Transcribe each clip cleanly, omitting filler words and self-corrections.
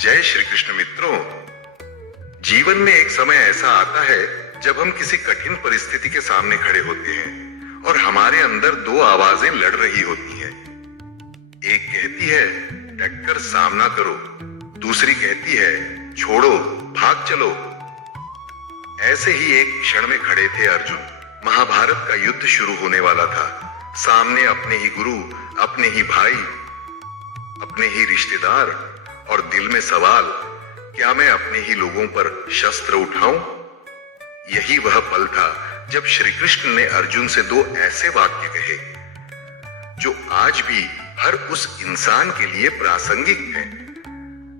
जय श्री कृष्ण मित्रों। जीवन में एक समय ऐसा आता है जब हम किसी कठिन परिस्थिति के सामने खड़े होते हैं और हमारे अंदर दो आवाजें लड़ रही होती हैं। एक कहती है डटकर सामना करो, दूसरी कहती है छोड़ो, भाग चलो। ऐसे ही एक क्षण में खड़े थे अर्जुन। महाभारत का युद्ध शुरू होने वाला था। सामने अपने ही गुरु, अपने ही भाई, अपने ही रिश्तेदार और दिल में सवाल, क्या मैं अपने ही लोगों पर शस्त्र उठाऊं? यही वह पल था जब श्री कृष्ण ने अर्जुन से दो ऐसे वाक्य कहे जो आज भी हर उस इंसान के लिए प्रासंगिक हैं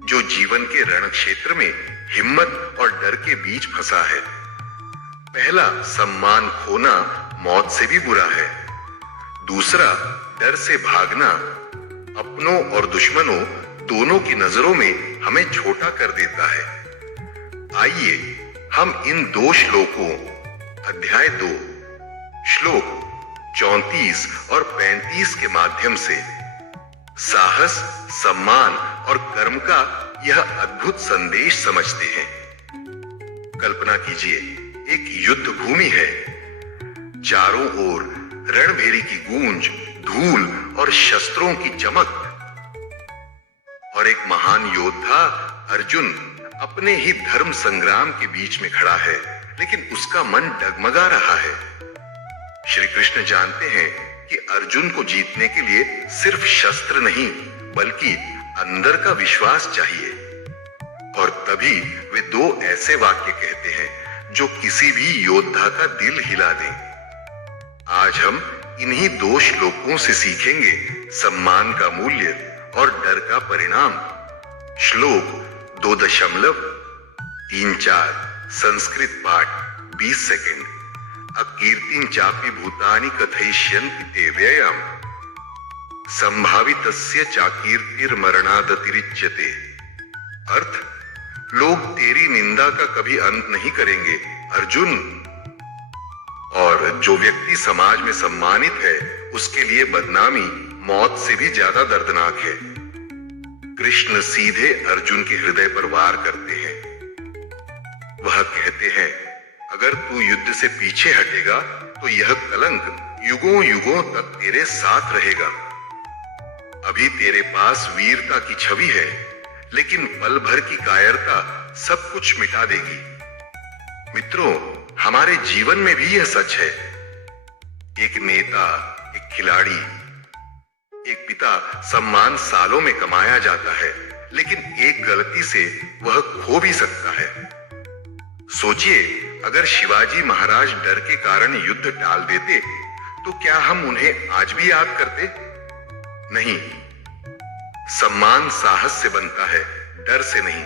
जो जीवन के रण क्षेत्र में हिम्मत और डर के बीच फंसा है। पहला, सम्मान खोना मौत से भी बुरा है। दूसरा, डर से भागना अपनों और दुश्मनों दोनों की नजरों में हमें छोटा कर देता है। आइए हम इन दो श्लोकों, अध्याय 2 श्लोक 34 और 35 के माध्यम से साहस, सम्मान और कर्म का यह अद्भुत संदेश समझते हैं। कल्पना कीजिए, एक युद्ध भूमि है। चारों ओर रणभेरी की गूंज, धूल और शस्त्रों की चमक, और एक महान योद्धा अर्जुन अपने ही धर्म संग्राम के बीच में खड़ा है, लेकिन उसका मन डगमगा रहा है। श्री कृष्ण जानते हैं कि अर्जुन को जीतने के लिए सिर्फ शस्त्र नहीं बल्कि अंदर का विश्वास चाहिए। और तभी वे दो ऐसे वाक्य कहते हैं जो किसी भी योद्धा का दिल हिला दें। आज हम इन्हीं दो श्लोकों से सीखेंगे सम्मान का मूल्य और डर का परिणाम। श्लोक 2.34 संस्कृत पाठ 20 सेकंड। अकीर्तिं चापि भूतानि कथयिष्यन्ति ते व्ययम् संभावितस्य चाकीर्तिर्मरणादतिरिच्यते। अर्थ, लोग तेरी निंदा का कभी अंत नहीं करेंगे अर्जुन, और जो व्यक्ति समाज में सम्मानित है उसके लिए बदनामी मौत से भी ज्यादा दर्दनाक है। कृष्ण सीधे अर्जुन के हृदय पर वार करते हैं। वह कहते हैं, अगर तू युद्ध से पीछे हटेगा तो यह कलंक युगों युगों तक तेरे साथ रहेगा। अभी तेरे पास वीरता की छवि है, लेकिन पल भर की कायरता सब कुछ मिटा देगी। मित्रों, हमारे जीवन में भी यह सच है। एक नेता, एक खिलाड़ी, एक पिता, सम्मान सालों में कमाया जाता है, लेकिन एक गलती से वह खो भी सकता है। सोचिए, अगर शिवाजी महाराज डर के कारण युद्ध टाल देते तो क्या हम उन्हें आज भी याद करते? नहीं। सम्मान साहस से बनता है, डर से नहीं।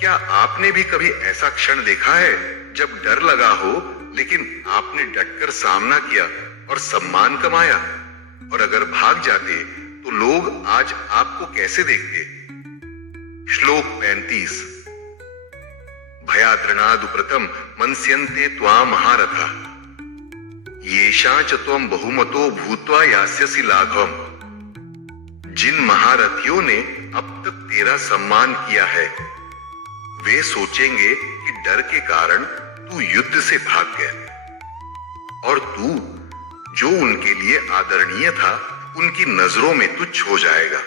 क्या आपने भी कभी ऐसा क्षण देखा है जब डर लगा हो लेकिन आपने डटकर सामना किया और सम्मान कमाया? और अगर भाग जाते तो लोग आज आपको कैसे देखते? श्लोक 35 भयाद्रणादुप्रतम मनस्यन्ते त्वां महारथः येषां च त्वं बहुमतो भूत्वा यास्यसि लाघवम्। जिन महारथियों ने अब तक तेरा सम्मान किया है वे सोचेंगे कि डर के कारण तू युद्ध से भाग गया, और तू जो उनके लिए आदरणीय था उनकी नजरों में तुच्छ हो जाएगा।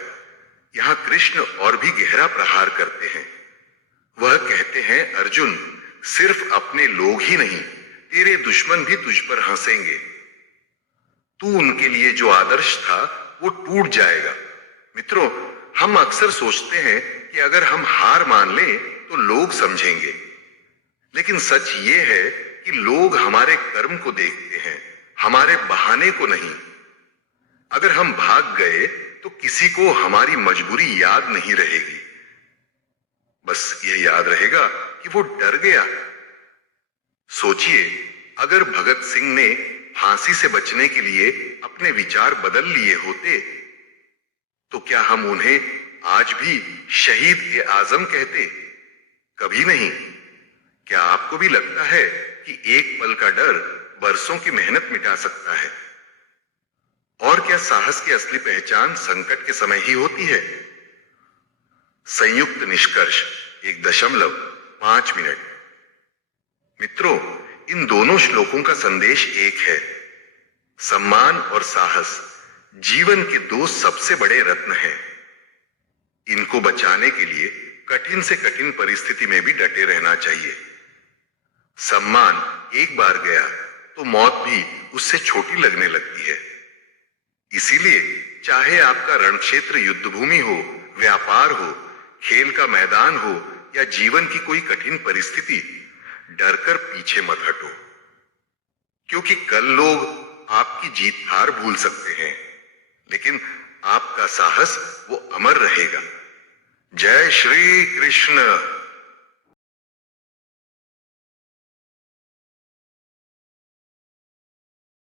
यहां कृष्ण और भी गहरा प्रहार करते हैं। वह कहते हैं, अर्जुन, सिर्फ अपने लोग ही नहीं, तेरे दुश्मन भी तुझ पर हंसेंगे। तू उनके लिए जो आदर्श था वो टूट जाएगा। मित्रों, हम अक्सर सोचते हैं कि अगर हम हार मान लें तो लोग समझेंगे, लेकिन सच ये है कि लोग हमारे कर्म को देखते हैं, हमारे बहाने को नहीं। अगर हम भाग गए तो किसी को हमारी मजबूरी याद नहीं रहेगी, बस यह याद रहेगा कि वो डर गया। सोचिए, अगर भगत सिंह ने फांसी से बचने के लिए अपने विचार बदल लिए होते तो क्या हम उन्हें आज भी शहीद ए आजम कहते? कभी नहीं। क्या आपको भी लगता है कि एक पल का डर बरसों की मेहनत मिटा सकता है? और क्या साहस की असली पहचान संकट के समय ही होती है? संयुक्त निष्कर्ष 1.5 मिनट। मित्रों, इन दोनों श्लोकों का संदेश एक है। सम्मान और साहस जीवन के दो सबसे बड़े रत्न हैं। इनको बचाने के लिए कठिन से कठिन परिस्थिति में भी डटे रहना चाहिए। सम्मान एक बार गया तो मौत भी उससे छोटी लगने लगती है। इसीलिए चाहे आपका रणक्षेत्र युद्धभूमि हो, व्यापार हो, खेल का मैदान हो या जीवन की कोई कठिन परिस्थिति, डरकर पीछे मत हटो, क्योंकि कल लोग आपकी जीत हार भूल सकते हैं, लेकिन आपका साहस वो अमर रहेगा। जय श्री कृष्ण।